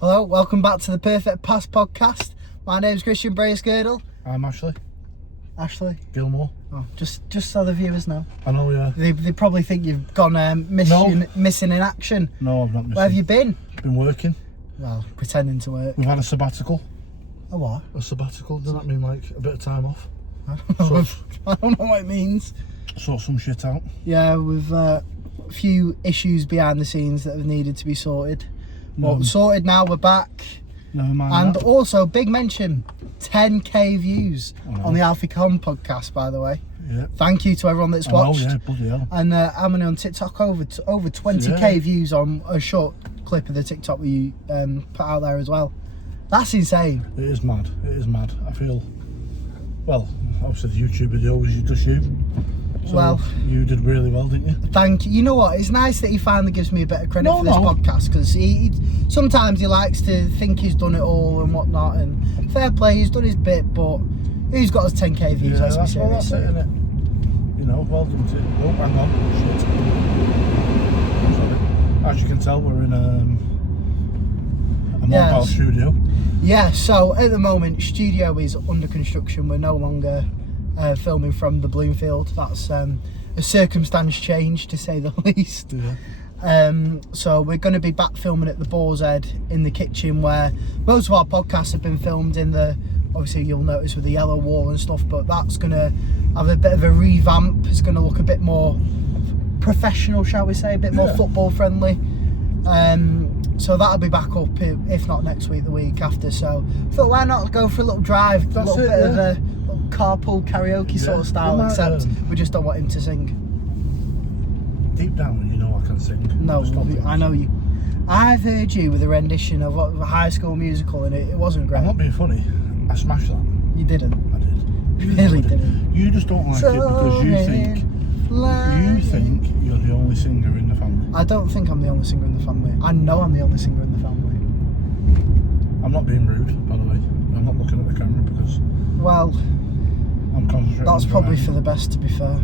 Hello, welcome back to the Perfect Pass podcast. My name's Christian Bracegirdle. I'm Ashley Ashley Gilmore. Oh, just so the viewers know. I know, yeah. They probably think you've gone missing in action. No, I've not missing. Where have you been? Been working. Well, pretending to work. We've had a sabbatical. A what? A sabbatical, does that mean like a bit of time off? I don't know. I don't know what it means. Sort some shit out. Yeah, with a few issues behind the scenes that have needed to be sorted. But sorted now, we're back. Never mind. And that. also, big mention, 10k views on the Alfie Con podcast, by the way. Yeah. Thank you to everyone that's watched. Oh yeah, bloody hell. And how many on TikTok? Over 20k views on a short clip of the TikTok we put out there as well. That's insane. It is mad. It is mad. I feel, well, obviously the YouTube video was just you. So well, you did really well, didn't you? Thank you. You know what? It's nice that he finally gives me a bit of credit for this podcast, because he sometimes he likes to think he's done it all and whatnot. And fair play, he's done his bit, but who's got us 10k views? Yeah, Let's be serious. Well, that's it, isn't it? You know, welcome to. Oh, hang on. Shit. Sorry. As you can tell, we're in a mobile studio. Yeah. So at the moment, studio is under construction. We're no longer filming from the Bloomfield. That's a circumstance change, to say the least. Yeah. So we're going to be back filming at the Boar's Head in the kitchen, where most of our podcasts have been filmed in the, obviously you'll notice with the yellow wall and stuff, but that's going to have a bit of a revamp. It's going to look a bit more professional, shall we say, a bit more football friendly. So that'll be back up, if not next week, the week after. So I thought, why not go for a little drive, a little bit of a little carpool karaoke sort of style, except we just don't want him to sing. Deep down, you know I can sing. No, I know you. I've heard you with a rendition of a High School Musical, and it wasn't great. I'm not being funny. I smashed that. You didn't. I did. You really didn't. You just don't like it because you think you're the only singer in the family. I don't think I'm the only singer in the family. I know I'm the only singer in the family. I'm not being rude, by the way. I'm not looking at the camera because, well, I'm concentrating. That's probably for the best, to be fair.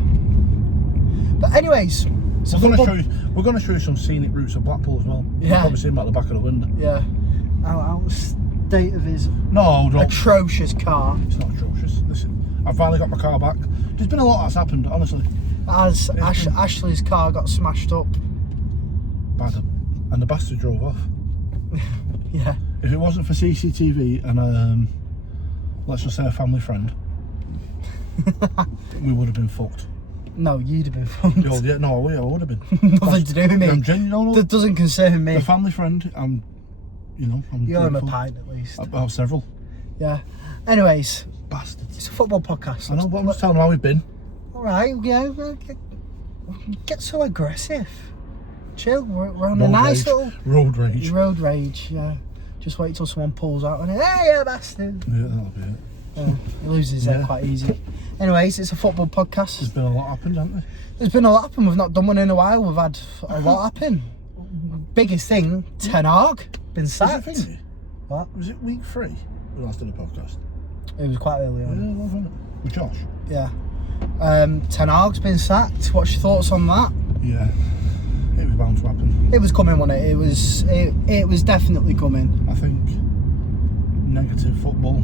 But anyways, so we're going to show you some scenic routes of Blackpool as well. Yeah. You've probably seen them at the back of the window. Yeah. How the state of his atrocious car. It's not atrocious. Listen, I've finally got my car back. There's been a lot that's happened, honestly. As Ashley's car got smashed up. And the bastard drove off. Yeah. If it wasn't for CCTV and let's just say a family friend, we would have been fucked. No, you'd have been fucked. Yeah, no, I would have been. Nothing to do with me. I'm genuine. That doesn't concern me. The family friend, you owe him a pint at least. I have several. Yeah. Anyways, bastards. It's a football podcast. I know, but I'm just telling them how we've been. All right, yeah. Get so aggressive. Chill. We're on a nice little road rage. Road rage. Yeah. Just wait till someone pulls out and hey, you bastard. Yeah, that'll be it. He loses his head quite easy. Anyways, it's a football podcast. There's been a lot happened, hasn't there? There's been a lot happen. We've not done one in a while. We've had a lot happen. Biggest thing, Ten Hag been sacked. What? Was it week 3 we last did a podcast? It was quite early on. Yeah, it was, wasn't it? With Josh? Yeah. Ten Hag's been sacked. What's your thoughts on that? Yeah. It was bound to happen. It was coming, wasn't it? It was definitely coming. I think negative football.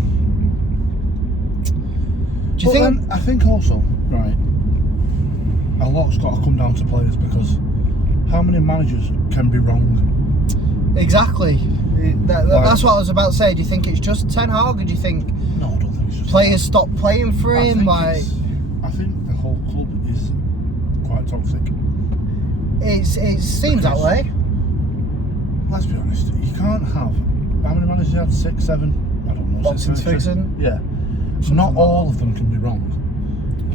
Do you think? I think also, right, a lot's got to come down to players, because how many managers can be wrong? Exactly. That's what I was about to say. Do you think it's just Ten Hag, or do you think? No, I don't think it's just players stop playing for him. I think the whole club is quite toxic. It seems that way. Let's be honest. You can't have, how many managers you had? 6, 7? I don't know. Ferguson. Yeah. Not all of them can be wrong.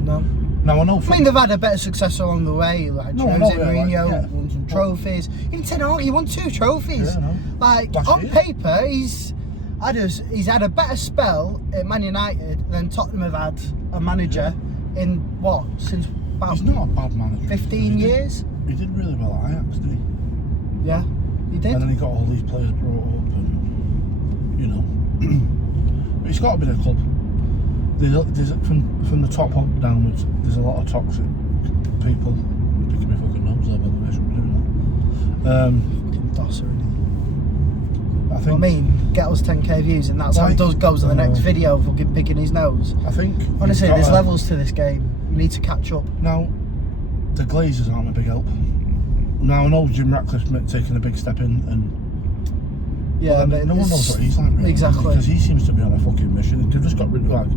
No. Now I know. I mean, they've had a better success along the way. Like Jose Mourinho won some trophies. Even Ten Hag, he won 2 trophies. Yeah, I know. Like on paper, he's had a better spell at Man United than Tottenham have had a manager in what, since about. He's not a bad manager. 15 years. He did really well at Ajax, didn't he? Yeah, he did. And then he got all these players brought up, and you know, it's got to be the club. There's from the top up downwards. There's a lot of toxic people. I'm picking my fucking nose there, by the way. I shouldn't be doing that. Fucking dosser, isn't I think. I mean, get us 10k views, and that's how he goes in the next video, fucking picking his nose. I think. Honestly, there's levels to this game. You need to catch up. Now, the Glazers aren't a big help. Now I know Jim Ratcliffe's taking a big step in, and yeah, but no one knows what he's like, really, exactly, because he seems to be on a fucking mission. They've just got rid of, like,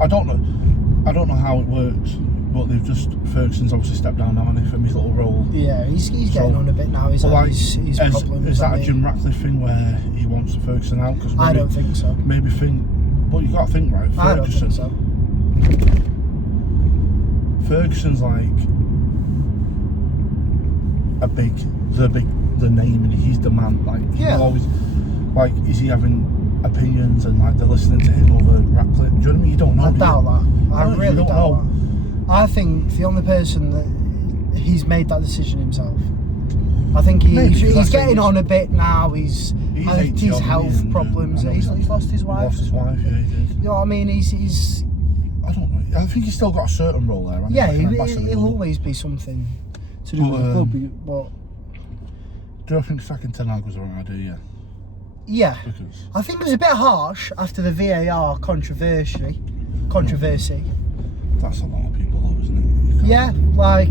I don't know how it works, but they've just Ferguson's obviously stepped down now, hasn't he, from his little role. Yeah, he's getting on a bit now. He's had his problems. Is that a Jim Ratcliffe thing where he wants Ferguson out? Cause I don't think so. Maybe but you got to think, right? Ferguson, I don't think so. Ferguson's like the name, and he's the man. Like, always, like, is he having opinions and like they're listening to him over Ratcliffe? Do you know what I mean? You don't know. I doubt that. I really don't doubt know. that. I think the only person that he's made that decision himself. I think he's getting on a bit now. He's had his health problems. He's lost his wife. Lost his wife. Yeah, he did. You know what I mean? He's. I don't know. I think he's still got a certain role there. Yeah, he'll always be something to do with the club. But do you think sacking Ten Hag was the wrong idea? Yeah. I think it was a bit harsh after the VAR controversy. That's a lot of people, though, isn't it? Yeah, like,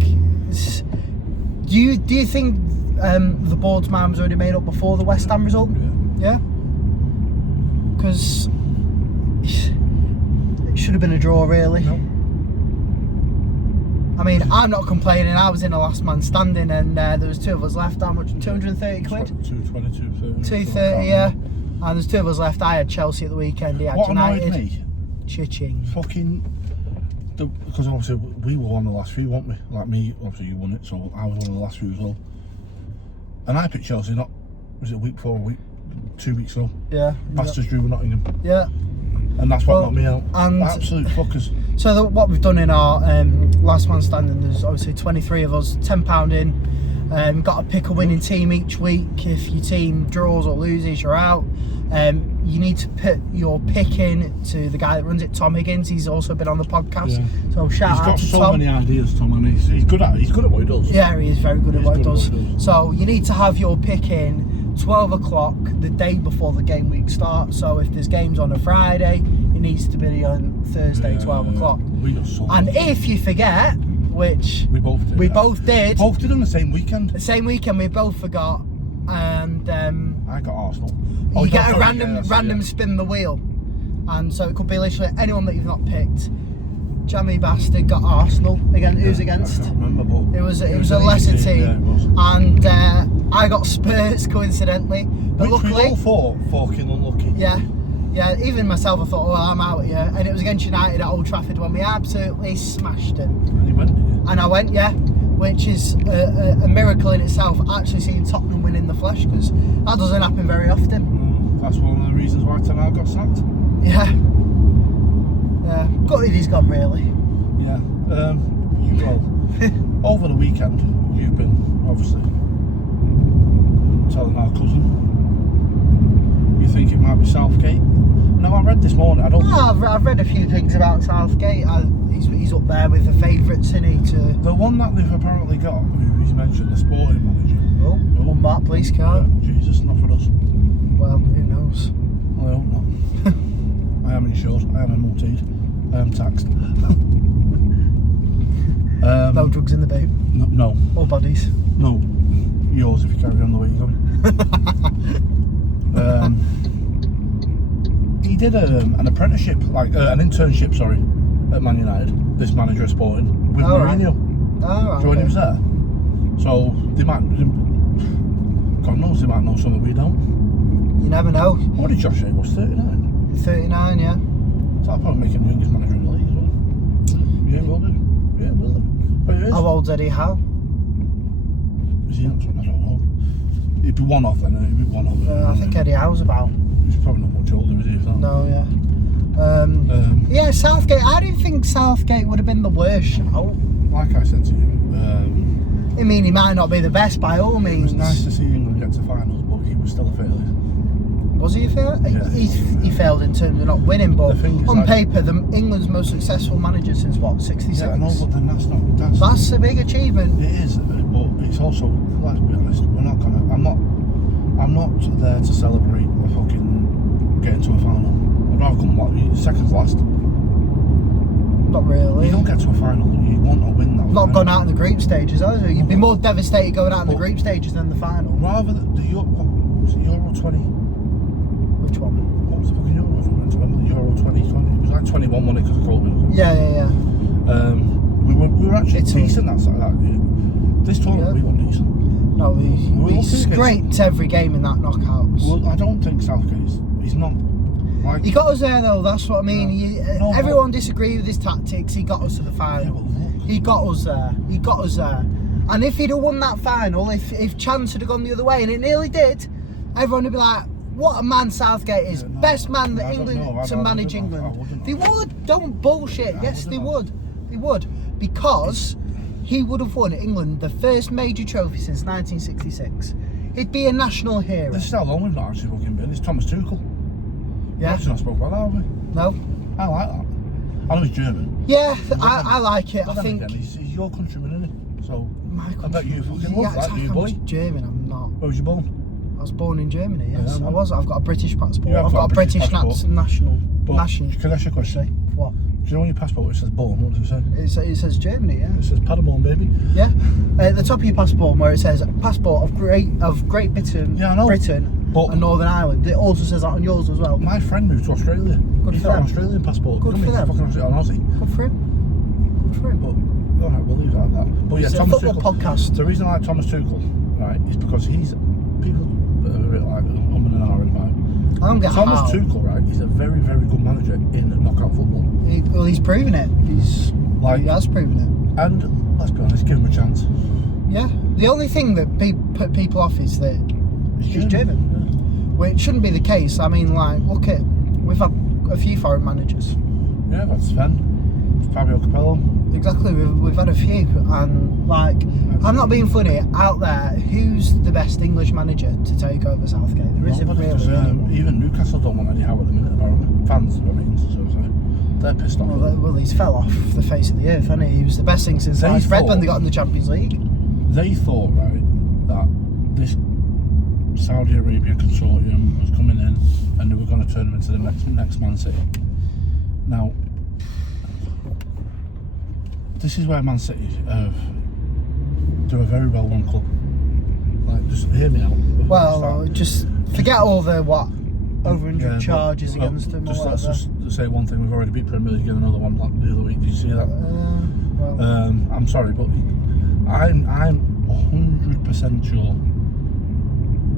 do you think the board's mind was already made up before the West Ham result? Yeah. Because it should have been a draw, really. No. I mean, I'm not complaining. I was in a last man standing, and there was two of us left. How much? 230 quid. 230, yeah. And there's two of us left. I had Chelsea at the weekend. He had United. What annoyed me? Chiching. Because obviously we were on the last few, weren't we? Like me, obviously you won it, so I was one of the last few as well. And I picked Chelsea, was it week 2 weeks ago? Yeah. Bastards drew with Nottingham. Yeah. And that's what knocked me out. And absolute fuckers. So what we've done in our last man standing, there's obviously 23 of us, £10 in. Got to pick a winning team each week. If your team draws or loses, you're out. You need to put your pick in to the guy that runs it, Tom Higgins. He's also been on the podcast. Yeah. So shout out to Tom. He's got so many ideas, Tom, and he's good at what he does. Yeah, he is very good at what he does. So you need to have your pick in 12 o'clock the day before the game week starts. So if there's games on a Friday, it needs to be on Thursday, 12 o'clock. And if you forget, which we both did. Both did on the same weekend. The same weekend, we both forgot. And I got Arsenal. You get a random spin the wheel, and so it could be literally anyone that you've not picked. Jammy bastard got Arsenal again. Who's against? I can't remember, but it was a lesser team, and I got Spurs coincidentally. But which luckily, we all thought fucking unlucky. Yeah. Even myself, I thought, well, I'm out here, and it was against United at Old Trafford when we absolutely smashed them. And you went, did you? And I went, yeah. Which is a miracle in itself, actually seeing Tottenham win in the flesh, because that doesn't happen very often. That's one of the reasons why Ten Hag got sacked. Yeah. Yeah. Gutted he's gone, really. Yeah. Over the weekend, you've been obviously telling our cousin you think it might be Southgate. Now I read this morning. I've read a few things about Southgate. He's up there with the favourites, isn't he? The one that they've apparently got, who he's mentioned, the sporting manager. Oh, on that police car. Yeah, Jesus, not for us. Well, who knows? I hope not. I am insured. I am MOT'd. I am taxed. No drugs in the boot. No. Or bodies. No. Yours if you carry on the way you're going. He did an apprenticeship, an internship, at Man United. This manager of Sporting with Mourinho. Right. So when he was there, so God knows they might know something we don't. You never know. What did Josh say? Was 39? 39, yeah. So I'll probably make him the youngest manager in the league as well. Yeah, will do. Yeah, will do. But it is. How old's Eddie Howe? Is he? I don't know. He'd be one off then. He'd be one off. I think Eddie Howe's about. He's probably not much older, is he? No, yeah. Yeah, Southgate. I didn't think Southgate would have been the worst shout. Like I said to you, I mean, he might not be the best by all means. It was nice to see England get to finals, but he was still a failure. Was he a failure? Yeah. He failed in terms of not winning, but on paper, England's most successful manager since what, 66? Yeah, I know, but then that's a big achievement. It is, but it's also, let's be honest, I'm I'm not there to celebrate a fucking getting to a final. I'd rather come second last. Not really. You don't get to a final, you want to win that. Not gone out in the group stages, either. You'd be more devastated going out in the group stages than the final. Rather than the Euro 20. Which one? What was the fucking Euro from? The Euro 2020. It was like 21, wasn't it? Because of COVID. Yeah. We were actually decent that year. This tournament we weren't decent. No, we scraped every game in that knockouts. Well, I don't think Southgate. He's not. Like, he got us there though, that's what I mean. Everyone disagreed with his tactics, he got us to the final. He got us there. And if he'd have won that final, if chance had have gone the other way, and it nearly did, everyone would be like, what a man Southgate is. Best man that England to manage England. They would, don't bullshit. Yes, they would. They would. Because he would have won England the first major trophy since 1966. He'd be a national hero. This is how long we've not actually fucking been. It's Thomas Tuchel. Yeah. We've not spoke about that, have we? No. I like that. I know he's German. Yeah, I like it. But I think. Again, he's your countryman, isn't he? So I bet you fucking Yeah, love that, do you, boy? I'm German, I'm not. Where was you born? I was born in Germany, yes. Yeah, I was. I've got a British passport. You have I've got a British national. Can I ask you a question? What? Do you know on your passport it says born? What does it say? It says Germany, yeah. It says Paderborn, baby. Yeah. At the top of your passport where it says passport of Great Britain, Yeah, I know. But and Northern Ireland. It also says that on yours as well. My friend moved to Australia. Good He's for got an them. Australian passport. Good for them. Fucking an Aussie. Good for him. Good for him. But alright, we'll leave that at that. But yeah, It's a Thomas football Tuchel. podcast. The reason I like Thomas Tuchel, right, is because he's people are a bit like and ahhing about. I don't get Thomas how. Tuchel, right, he's a very, very good manager in knockout football. He's proven it. He has proven it. And let's be honest, give him a chance. Yeah. The only thing that put people off is that he's German. Which shouldn't be the case. I mean, like, look at, we've had a few foreign managers. Yeah, that's Sven, Fabio Capello. Exactly, we've had a few, and like, I'm not being funny. Out there, who's the best English manager to take over Southgate? There isn't really. Even Newcastle don't want any how at the minute about fans. I mean, so they're pissed off. Well, he's fell off the face of the earth, hasn't he? He was the best thing since sliced bread when they got in the Champions League. They thought, right, that this Saudi Arabia consortium was coming in and they were going to turn them into the next Man City. Now, this is where Man City do a very well run club. Like, just hear me out. Well, just forget all the over 100 charges against them. Just let's just say one thing: we've already beat Premier League in another one the other week. Did you see that? I'm sorry, but I'm 100% sure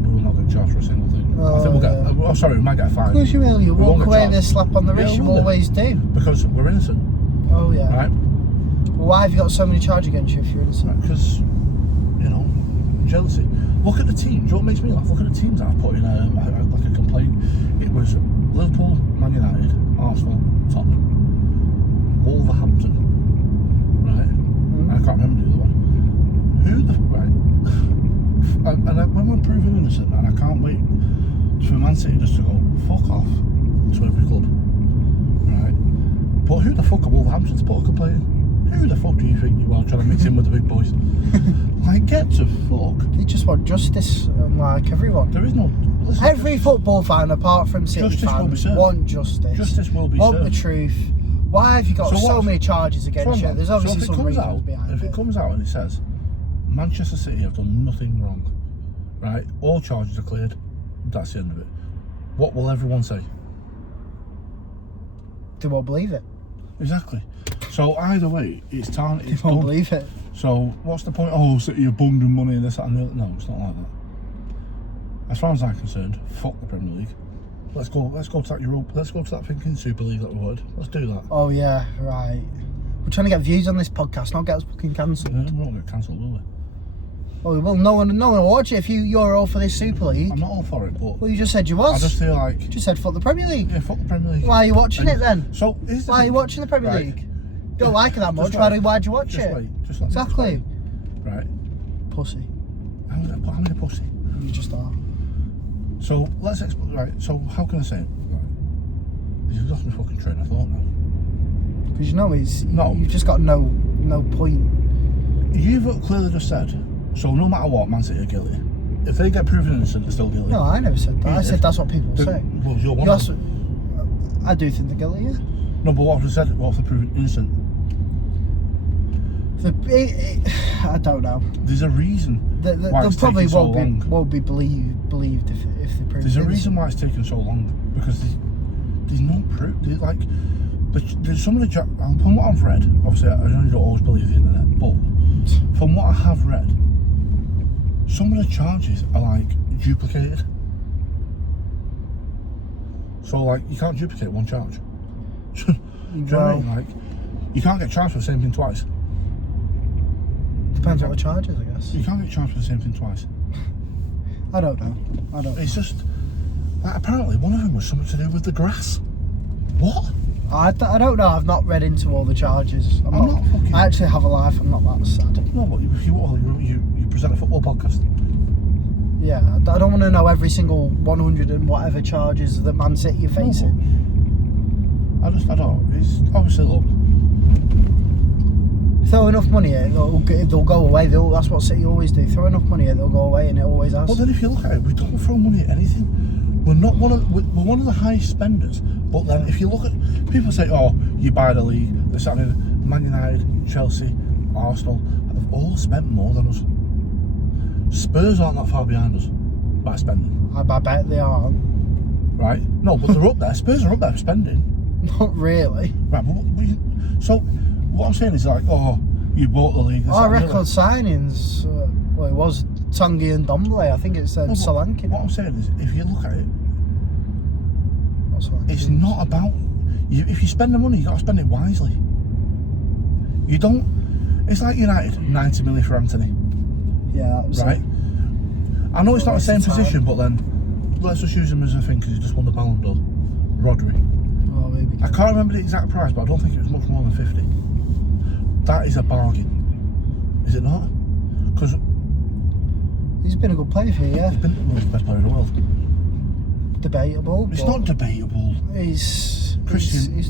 we will not get charged for a single thing. I think we'll get. Sorry, we might get a fine. Of course you will. You walk away with a slap on the wrist. You always do. Because we're innocent. Oh yeah. Right. Well, why have you got so many charges against you if you're innocent? Because, you know, jealousy. Look at the team. Do you know what makes me laugh? Look at the teams that I've put in like a complaint. It was Liverpool, Man United, Arsenal, Tottenham, Wolverhampton. Right. I can't remember the other one. Who the right? And when we're proven innocent, and I can't wait for Man City just to go fuck off to every club. Right. But who the fuck are Wolverhampton to put a complaint in? Who the fuck do you think you are trying to mix in with the big boys? Like, get to fuck. They just want justice, like everyone. There is no. Listen, every football fan, apart from City fans, want justice. Justice will be served. Want served. The truth. Why have you got so many charges against you? There's obviously some reasons behind it. If it comes out and it says Manchester City have done nothing wrong, right? All charges are cleared. That's the end of it. What will everyone say? They won't believe it. Exactly. So either way, it's done. They won't believe it. So what's the point? Oh, City are bunged in money and this, that, and the other. No, it's not like that. As far as I'm concerned, fuck the Premier League. Let's go to that Europe. Let's go to that thinking Super League that we wanted. Let's do that. Oh yeah, right. We're trying to get views on this podcast, not get us fucking cancelled. Yeah, we won't get cancelled, will we? Well, no one will watch it if you're all for this Super League. I'm not all for it, but well, you just said you was. I just feel like you just said fuck the Premier League. Yeah, fuck the Premier League. Why are you watching it then? So why are you watching the Premier League? Don't like it that much. Why'd you watch it? Just exactly. Right. Pussy. I'm gonna pussy. You just are. So let's explain. Right. So how can I say it? Right. You've lost my fucking train of thought now. Because you know you've just got no point. You've clearly just said. So no matter what, Man City are guilty. if they get proven innocent, they're still guilty. No, I never said that. I said that's what people say. Well, you're one You of asked- them. I do think they're guilty, yeah. No, but what if they said, what if they're proven innocent? I don't know. There's a reason why They it's probably taken so long. won't be believed if they're proven. There's a reason innocent. why it's taken so long, because there's no proof. Like, there's some of the from what I've read, obviously I don't always believe the internet, but from what I have read, some of the charges are like duplicated. So like, you can't duplicate one charge. Do you know what I mean? Like, you can't get charged for the same thing twice. Depends what the charge is, I guess. You can't get charged for the same thing twice. I don't know. It's just, like, apparently one of them was something to do with the grass. What? I don't know. I've not read into all the charges. I'm not fucking... I actually have a life. I'm not that sad. No, but if you present a football podcast. Yeah, I don't want to know every single 100 and whatever charges that Man City are facing. No, I don't. It's obviously, look. Throw enough money at it, they'll go away. That's what City always do. Throw enough money at it, they'll go away, and it always has. Well, then if you look at it, we don't throw money at anything. We're one of the highest spenders. But then if you look at, people say, oh, you buy the league. They're starting Man United, Chelsea, Arsenal have all spent more than us. Spurs aren't that far behind us by spending. I bet they aren't. Right? No, but they're up there. Spurs are up there for spending. Not really. Right, but so what I'm saying is like, oh, you bought the league. Our record signings, well, it was Tanguy and Dombley. I think it's Solanke. What I'm saying is, if you look at it, Solanke. It's not about if you spend the money, you got to spend it wisely. You don't. It's like United, 90 million for Anthony. Yeah, that was right. I know it's not the same time. position, but then let's just use him as a thing because he just won the Ballon d'Or. Rodri. Oh, maybe. I can't remember the exact price, but I don't think it was much more than 50. That is a bargain, is it not? Because he's been a good player for you, yeah. he's been the best player in the world. Debatable. It's not debatable. He's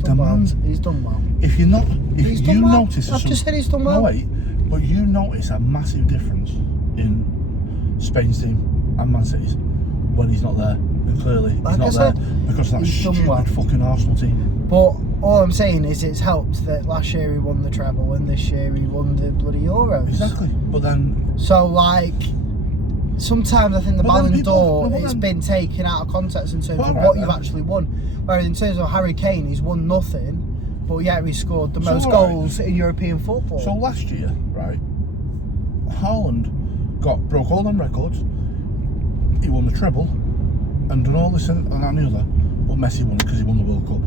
done well. well. He's done well. If you're not, if He's you done well. notice, I've just said he's done well. No wait, but you notice a massive difference in Spain's team and Man City's when he's not there. And clearly, he's Like not I said, there because of that he's done stupid well. fucking Arsenal team. But all I'm saying is it's helped that last year he won the treble and this year he won the bloody Euros. Exactly, but then so like sometimes I think the But then Ballon people- d'Or no, but it's then- been taken out of context in terms Well, of right what then. you've actually won. Whereas in terms of Harry Kane, he's won nothing, but yet he scored the So, most right. goals in European football. so last year, right, Haaland broke all them records. He won the treble and done all this and that and the other. But Messi won it because he won the World Cup.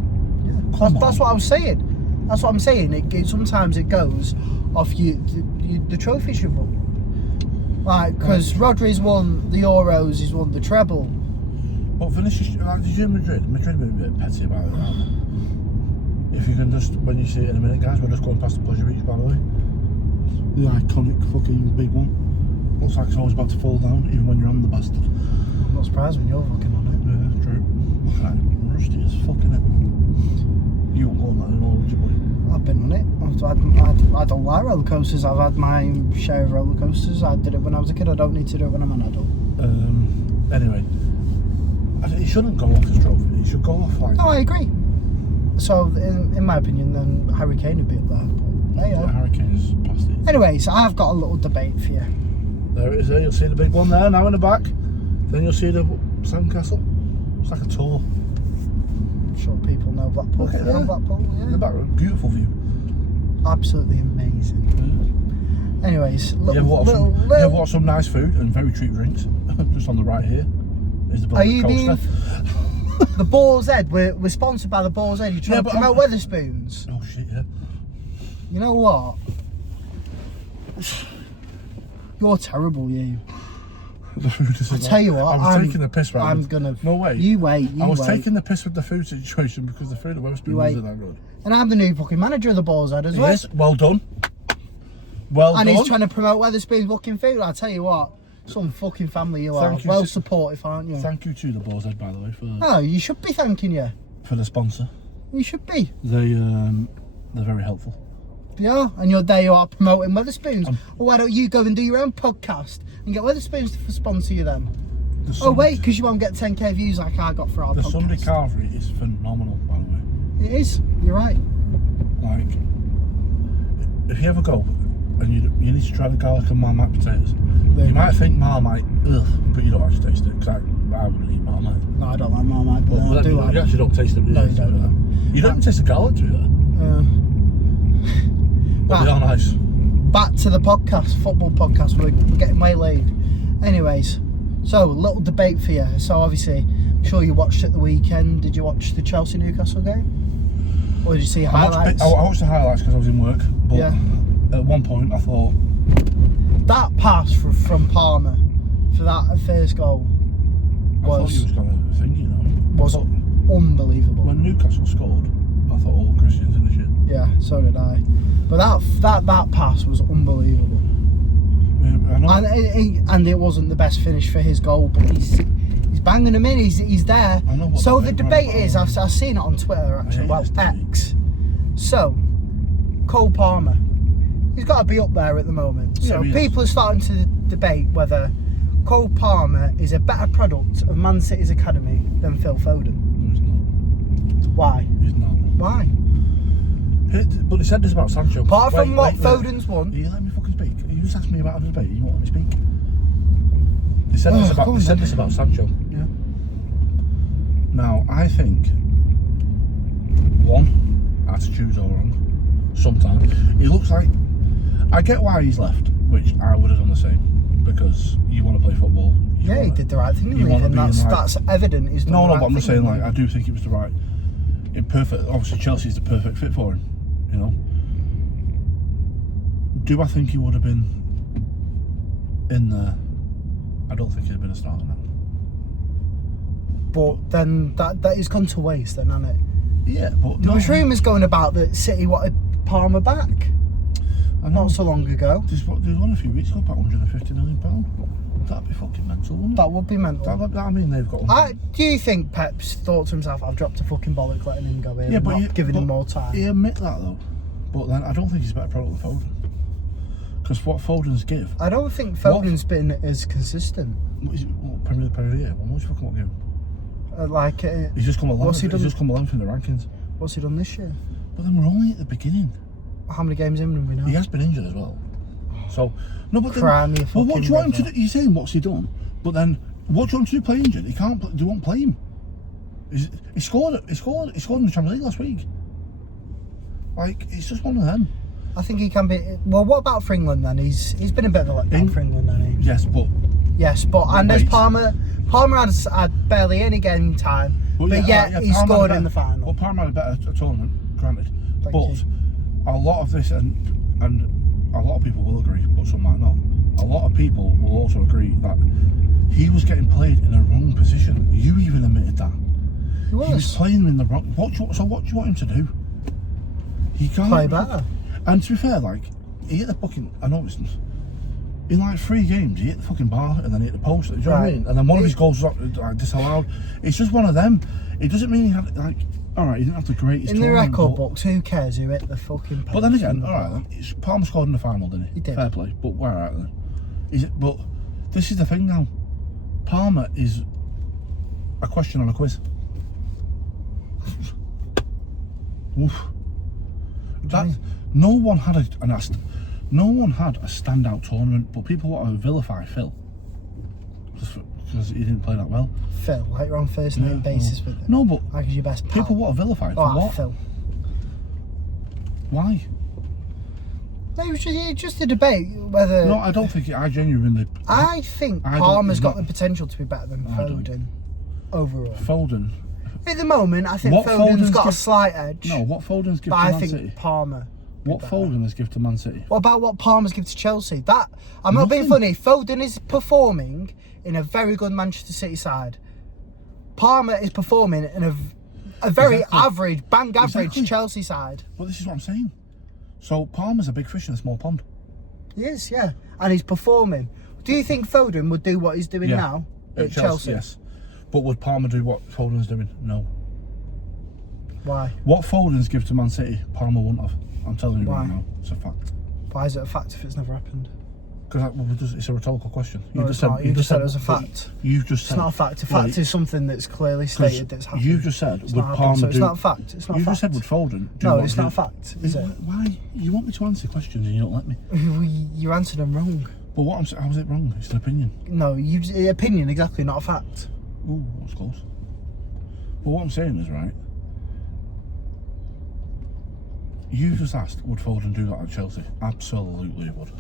That's what I was saying. That's what I'm saying. Sometimes it goes off the trophies you've won. Like, because Rodri's won the Euros, he's won the treble. But Vinicius, like, did you Madrid be a bit petty about it, aren't they? If you can just, when you see it in a minute, guys, we're just going past the pleasure beach, by the way. The iconic fucking big one. Looks like it's always about to fall down, even when you're on the bastard. I'm not surprised when you're fucking on it. Yeah, true. Look at that, rusty as fucking it. You won't go on that anymore, would you, boy? I've been on it. I don't like roller coasters. I've had my share of roller coasters. I did it when I was a kid. I don't need to do it when I'm an adult. Anyway, it shouldn't go off as trophy. It should go off like. No, I agree. So, in my opinion, then Harry Kane would be up there. But there you go. Harry Kane's past it. Anyways, I've got a little debate for you. There it is. There, you'll see the big one there now in the back. Then you'll see the sandcastle. It's like a tour. I'm sure people know Blackpool. Look at They're that. on Blackpool, yeah. In the back, beautiful view. Absolutely amazing. Anyways, You ever watch some nice food and very cheap drinks? Just on the right here is the Are you coaster. the Boar's Head? We're sponsored by the Boar's Head. You're trying to promote Weatherspoons. Oh shit, yeah. You know what? You're terrible, you. The food is I'll tell you what, I was taking the piss right. I'm gonna. No way. You wait. I was taking the piss with the food situation because the food at Weatherspoons wasn't that good. And I'm the new fucking manager of the Boar's Head as well. Yes, well done. Well and done. he's trying to promote Weatherspoons looking food. I tell you what, some fucking family you are. Thank you Well to- supportive, aren't you? Thank you to the Boar's Head, by the way, Oh, you should be thanking you. for the sponsor. You should be. They're very helpful. Yeah, and there you are promoting Wetherspoons. Well, why don't you go and do your own podcast and get Wetherspoons to sponsor you then? Oh wait, because you won't get 10k views like I got for our podcast. The Sunday carvery is phenomenal, by the way. It is. You're right. Like, if you ever go and you need to try the garlic and Marmite potatoes, you might think Marmite, ugh, but you don't actually taste it. Because I wouldn't eat Marmite. No, I don't like Marmite, but well, I do like. You actually don't taste it. No, you don't. You don't even taste the garlic to it. But they are nice. Back to the podcast, football podcast. We're getting waylaid. Anyways, so a little debate for you. So obviously, I'm sure you watched it the weekend. Did you watch the Chelsea Newcastle game, or did you see highlights? I watched the highlights because I was in work. But yeah. At one point, I thought that pass from Palmer for that first goal I thought he was going to think, you know, was unbelievable. When Newcastle scored, I thought, oh, Christian's in the shit. Yeah, so did I. But that pass was unbelievable. Yeah, I know. And it wasn't the best finish for his goal, but he's banging them in. He's there. I know what so the debate is, I've seen it on Twitter actually. Well, X. So Cole Palmer, he's got to be up there at the moment. So people are starting to debate whether Cole Palmer is a better product of Man City's academy than Phil Foden. No, he's not. Why? He's not. Why? But they said this about Sancho. Apart from what Foden's won. You let me fucking speak. You just asked me about a debate. You won't let me speak. They said this about Sancho. Yeah. Now I think one, attitudes are wrong. Sometimes he looks like. I get why he's left, which I would have done the same because you want to play football. Yeah, he did the right thing. That's evident. He's done no, the right but I'm just saying, thing. like, I do think it was the right. Obviously, Chelsea's the perfect fit for him. You know. Do I think he would have been in there? I don't think he'd have been a starter now. But then that is gone to waste, then, hasn't it? Yeah, but there was rumours going about that City wanted Palmer back. Not so long ago. There's one a few weeks ago, about £150 million. That'd be fucking mental, wouldn't it? That would be mental. I mean, they've got. Do you think Pep's thought to himself, "I've dropped a fucking bollock letting him go in, not giving him more time"? He admit that though, but then I don't think he's a better product than Foden. Because what Foden's give, I don't think Foden's been as consistent. Premier of the Year? What's he fucking give? He's just come 11th. He's just come 11th in the rankings. What's he done this year? But then we're only at the beginning. How many games in have we now? He has been injured as well. So no, but well, what do you want him to do? You're saying what's he done? But then what do you want him to do? Play injured? He can't. They won't play him. He scored in the Champions League last week. Like, it's just one of them. I think he can be. Well, what about for England then? He's been a bit of a letdown for England, hasn't he? Yes, but and there's Palmer. Palmer had barely any game time, but yet he scored in the final. Well, Palmer had a better tournament, granted. Thank but you. A lot of this, and a lot of people will agree, but some might not. A lot of people will also agree that he was getting played in the wrong position. You even admitted that. He was playing in the wrong. So what do you want him to do? He can't play better. And to be fair, like, he hit the fucking. I know it's in like 3 games. He hit the fucking bar and then he hit the post. Do you know what I mean? And then one of his goals was like, disallowed. It's just one of them. It doesn't mean he had like. All right, he didn't have the greatest. In the record books, who cares who hit the fucking post? But then again, all right, Palmer scored in the final, didn't he? He did. Fair play. But all right then. But this is the thing now. Palmer is a question on a quiz. Oof. No one had a standout tournament, but people want to vilify Phil because he didn't play that well. Phil, like you're on first name basis with him. No, but like he's your best pal. People want to vilify for what? Phil. Why? No, it was just a debate whether. No, I don't think. I genuinely. I think Palmer's got the potential to be better than Foden overall. Foden. At the moment, I think Foden's got a slight edge. No, what Foden's given to Man City? I think Palmer. What Foden has given to Man City? What about what Palmer's given to Chelsea? I'm not being funny. Foden is performing in a very good Manchester City side. Palmer is performing in a very average Chelsea side. Well, this is what I'm saying. So Palmer's a big fish in a small pond. He is, yeah, and he's performing. Do you think Foden would do what he's doing now at Chelsea? Yes. But would Palmer do what Foden's doing? No. Why? What Foden's give to Man City, Palmer wouldn't have. I'm telling you Why? right now, it's a fact. Why is it a fact if it's never happened? Because it's a rhetorical question. No, it's not. You just said it was a fact. You've just said It's not a fact. A fact is something that's clearly stated that's happened. You just said It's would not happened, Palmer so do? it's not a fact. It's not You a fact. just said would Foden do? No, what it's he not a did? fact, is it? Why? You want me to answer questions and you don't let me. You answered them wrong. But what I'm saying, how is it wrong? It's an opinion. No, opinion exactly, not a fact. Ooh, that's close. But what I'm saying is, right, you just asked, would Foden do that at Chelsea? Absolutely he would.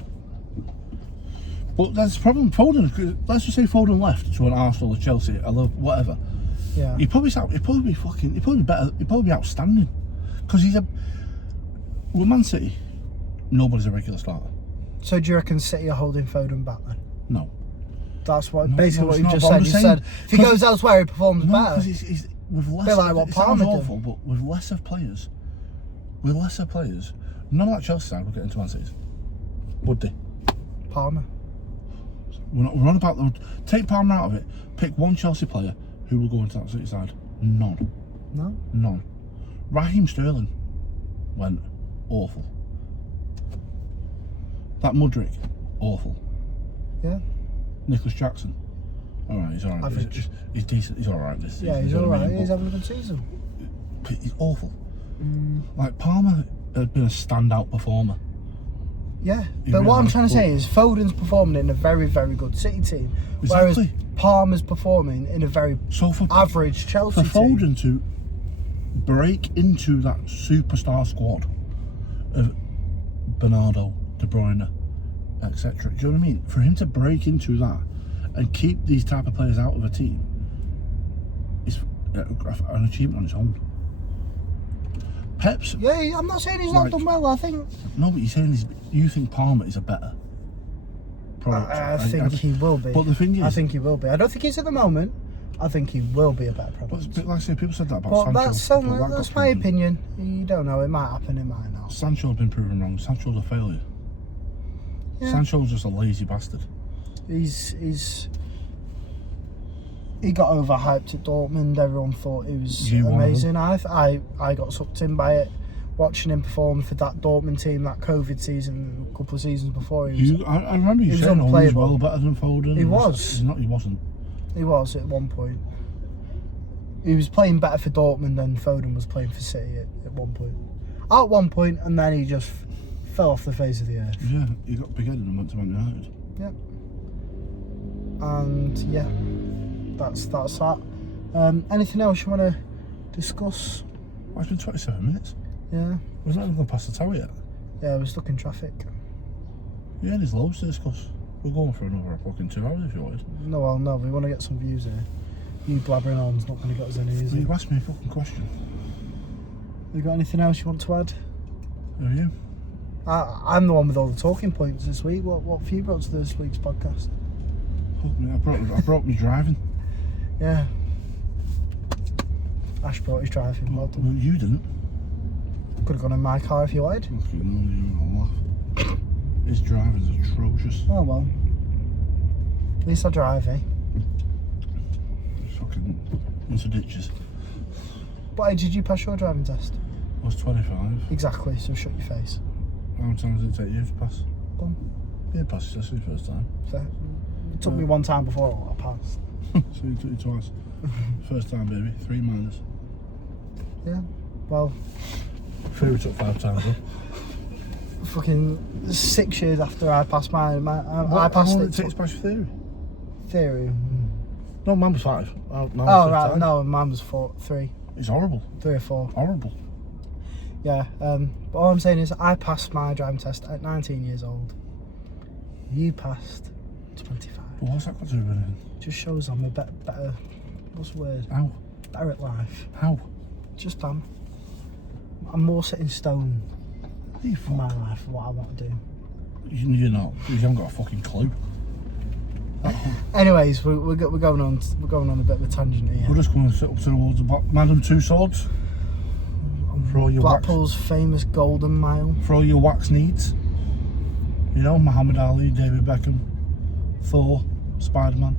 But that's the problem. Foden, let's just say Foden left to an Arsenal or Chelsea, whatever. Yeah. He'd probably be better. He'd probably be outstanding. Because with Man City, nobody's a regular starter. So do you reckon City are holding Foden back then? No. That's what No, basically no, what it's you not, just but said. I'm You just said saying, if he goes elsewhere, he performs No, better. because he's with less. Bit like what it Palmer sounds did. awful, but with lesser players, none of that Chelsea side would get into Man City's. Would they? Palmer. We're on about take Palmer out of it. Pick one Chelsea player who will go into that City side. None. No. None. Raheem Sterling went awful. That Mudryk, awful. Yeah. Nicholas Jackson, all right, he's all right. Average. He's decent. He's all right this season. Yeah, he's you know all what I right. mean? He's having a good season. But he's awful. Like Palmer had been a standout performer. Yeah, He but what really I'm has, trying to but- say is Foden's performing in a very, very good City team, Exactly. whereas Palmer's performing in a very So for average Chelsea for team. Foden to break into that superstar squad of Bernardo, De Bruyne, etc. Do you know what I mean? For him to break into that and keep these type of players out of a team is an achievement on its own. Pep's Yeah, I'm not saying he's not Like- done well. I think no, but you're saying you think Palmer is a better product. I think he will be. But the thing is, I think he will be. I don't think he's at the moment. I think he will be a better but product. like I say, people said that about But Sancho. but that that's got my proven. opinion. You don't know. It might happen. It might not. Sancho's been proven wrong. Sancho's a failure. Yeah. Sancho's just a lazy bastard. He got overhyped at Dortmund. Everyone thought he was You one of amazing. I got sucked in by it, watching him perform for that Dortmund team that COVID season, a couple of seasons before. I remember you he was saying, "Oh, he's unplayable. well better than Foden." He was. He wasn't. He was at one point. He was playing better for Dortmund than Foden was playing for City at one point. At one point, and then he just fell off the face of the earth. Yeah, he got big-headed and went to Man United. Yep. And yeah, that's that. Anything else you want to discuss? Well, it's been 27 minutes. Yeah. We've not even gone past the tower yet. Yeah, we're stuck in traffic. Yeah, there's loads to discuss. We're going for another fucking 2 hours if you wanted. No, well, no, we want to get some views here. You blabbering on's not going to get us any, is it? You asked me a fucking question. You got anything else you want to add? Have you? I'm the one with all the talking points this week. What have you brought to this week's podcast? Fuck me, I brought me driving. Yeah. Ash brought his driving mod. Well, you didn't. Could have gone in my car if you wanted. Fucking no, you're gonna laugh. His driving's atrocious. Oh well. At least I drive, eh? Fucking into ditches. What age did you pass your driving test? I was 25. Exactly, so shut your face. How many times did it take you to pass? Go on. Yeah, passed the test the first time. So, it took me one time before I passed. So you took it twice. First time, baby. 3 minors. Yeah. Well, Theory took 5 times. Huh? fucking 6 years after I passed mine, I How passed long it. did it take to pass your theory? Theory. No, mine was 5. Oh right, no, mine was 3 It's horrible. or 4. Horrible. Yeah. But all I'm saying is I passed my driving test at 19 years old. You passed 25. But what's that got to do with anything? Just shows I'm a better. What's the word? How? Better at life. How? Just I'm more set in stone You for my life for what I want to do. You're not. You haven't got a fucking clue. Anyways, we're going on a bit of a tangent here. We're just going to sit up towards the Madam Two Swords. For all your Blackpool's famous Golden Mile. For all your wax needs. You know, Muhammad Ali, David Beckham, Thor, Spider-Man.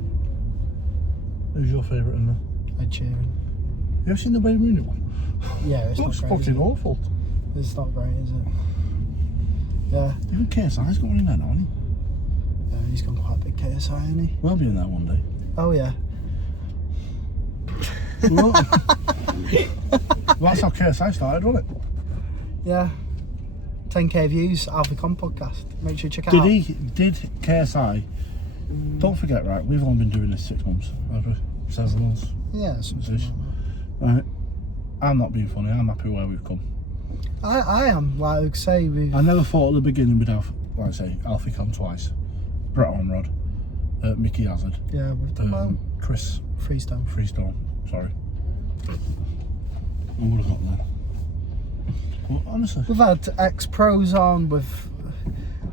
Who's your favourite in there? Ed Sheeran. You ever seen the Wayne Rooney one? Yeah, it's not Looks crazy. fucking awful. It's not great, is it? Yeah. Even KSI's got one in there now, hasn't he? Yeah, he's gone quite big KSI, hasn't he? We'll be in there one day. Oh yeah. Well, that's how KSI started, wasn't it? Yeah. 10k views, Alficon podcast. Make sure you check it out. Did KSI? Don't forget, right? We've only been doing this 6 months, have we? 7 months. Yeah, something Ish. like that. Right. I'm not being funny. I'm happy where we've come. I am. Like I say, I never thought at the beginning we'd have, like I say, Alfie come twice, Brett Onrod, Mickey Hazard, Yeah, we've done well. Chris Freestone. Sorry. I would have got there. But honestly, We've had ex-pros on with,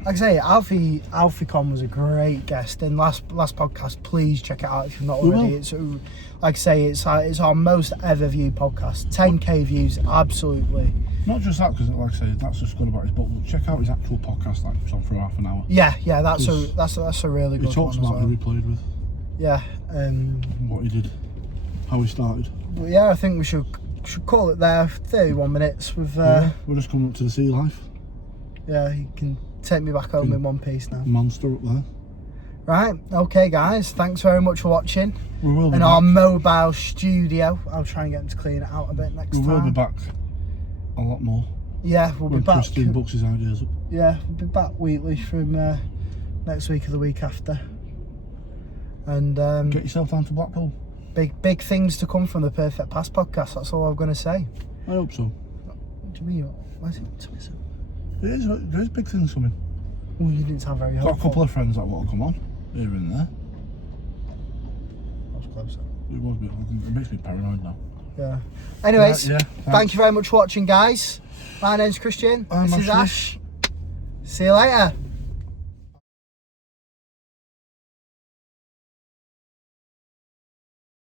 like I say, Alficon was a great guest. In last podcast, please check it out if you've not We already. will. It's like I say, it's our most ever viewed podcast. 10k views, absolutely. not just that, because like I say, that's just good about his book. But check out his actual podcast, like it's on for half an hour. Yeah, that's Because a really good He talks one as about well. who he played with, Yeah, what he did, how he started. but yeah, I think we should call it there. 31 minutes with. Yeah, we're just coming up to the sea life. Yeah, you can take me back home in one piece now. Monster up there. Right, okay, guys. Thanks very much for watching. We will be In back. our mobile studio. I'll try and get them to clean it out a bit next We time. will be back a lot more Yeah, we'll when be back. Christian books his ideas up. Yeah, we'll be back weekly from next week or the week after. And Get yourself down to Blackpool. big things to come from the Perfect Pass podcast. That's all I'm going to say. I hope so. What do you mean? Why is it up to me? There is big things coming. Oh, you didn't sound very Got a hopeful. couple of friends that want to come on here and there. That was closer. It was a bit. It makes me paranoid now. Yeah. Anyways, Right, thank you very much for watching, guys. My name's Christian. I'm This is Ashley. Ash. See you later.